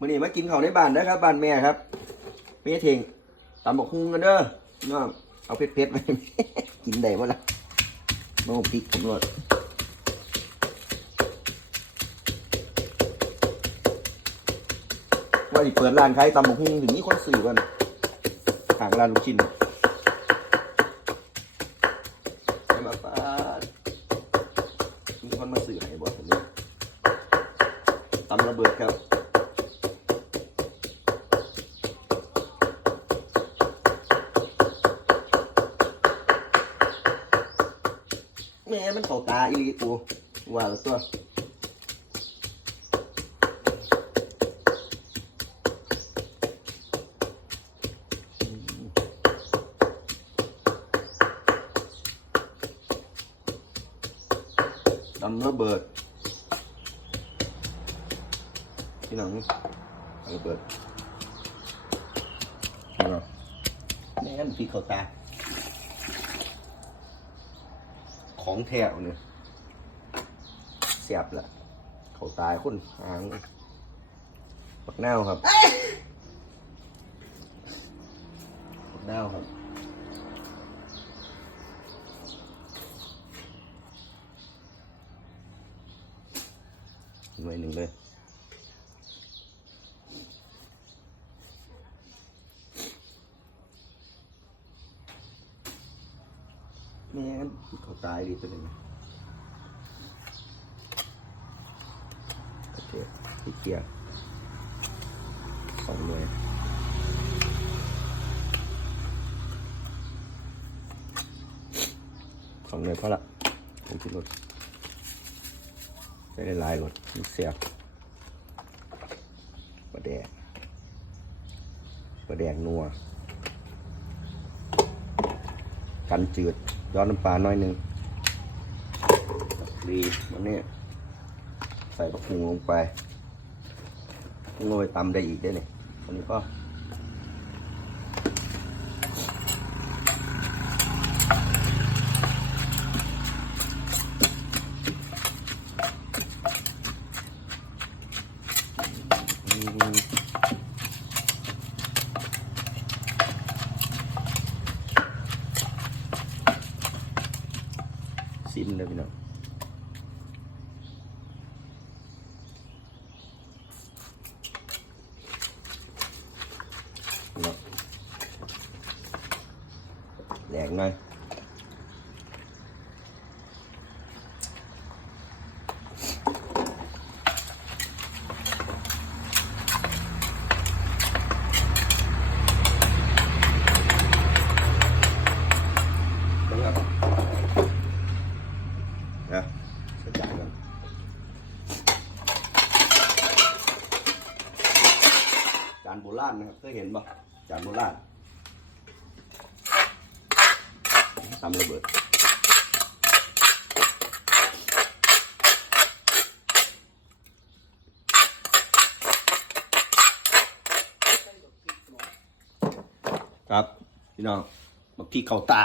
มื่อนี้มากินข้าวในบ้านนะครับบ้านแม่ครับแม่เทงตำบักฮุ้งกันเด้อน้องเอาเผ็ดๆไปกินได้บ่ล่ะน้องพริกผมรสว่าสิเปิดร้านขายตำบักฮุ้งถึงนี้คนซื้อกันห่างร้านลูกชิ้นมาป้าดมีคนมาซื้อให้บ่ผมนี่ยตำระเบิดครับ แม่มันเข้าตาอีหลีกูว่าแล้วตัวดำระเบิดพี่น้องระเบิดพี่น้องแม่มันพี่เข้าตา ของแถวเนี่ยเสียบละเขาตายคนหางปักเน่าวครับปักเน่าวครับหน่วยหนึ่งเลย แม่งเขาตายดีตัวหนึ่งโอเคพี่เกียร์สองหน่วยสองหน่วยพอละผมคิดรถใช้ได้ลายรถมันเสียบประแดกประแดกนัว กันจืด ย้อนน้ำปลาหน่อยหนึ่งดีวันนี้ ใส่ผักหูลงไปโรยตำได้อีกได้เนี่ยวันนี้ก็อืม ซิมเลยพี่น้องเนาะแดงหน่อยนะครับนะใส่จานก่อนจานโบ ราณนะครับเคยเห็นปะจานโบราณตำระเบิดครับ พี่น้องบักที่เข่าตา